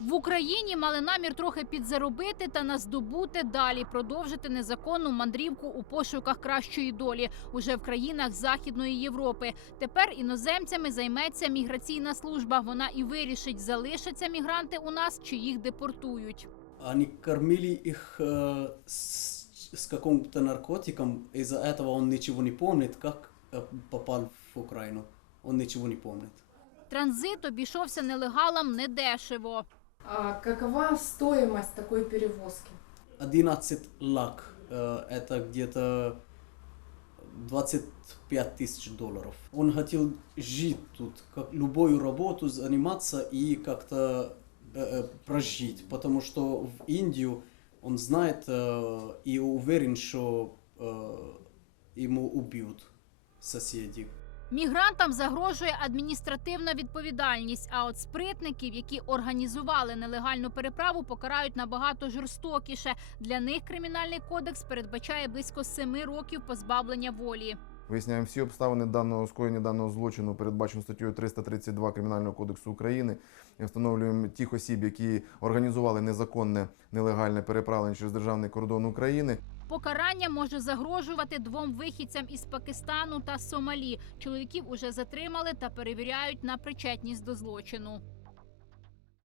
В Україні мали намір трохи підзаробити та наздобути далі, продовжити незаконну мандрівку у пошуках кращої долі уже в країнах Західної Європи. Тепер іноземцями займеться міграційна служба. Вона і вирішить, залишаться мігранти у нас чи їх депортують. Они кормили их э, с, с каким-то наркотиком, из-за этого он ничего не помнит, как э, попал в Украину. Он ничего не помнит. Транзит обійшовся нелегалам недешево. А какова стоимость такой перевозки? 11 лак, э, это где-то 25 тысяч долларов. Он хотел жить тут, как любую работу заниматься и как-то э, э, прожить, потому что в Индию он знает э, и уверен, что э, ему убьют соседи. Мігрантам загрожує адміністративна відповідальність. А от спритників, які організували нелегальну переправу, покарають набагато жорстокіше. Для них кримінальний кодекс передбачає близько семи років позбавлення волі. Виясняємо всі обставини даного скоєння даного злочину, передбачено статтею 332 Кримінального кодексу України. Встановлюємо тих осіб, які організували незаконне нелегальне переправлення через державний кордон України. Покарання може загрожувати двом вихідцям із Пакистану та Сомалі. Чоловіків уже затримали та перевіряють на причетність до злочину.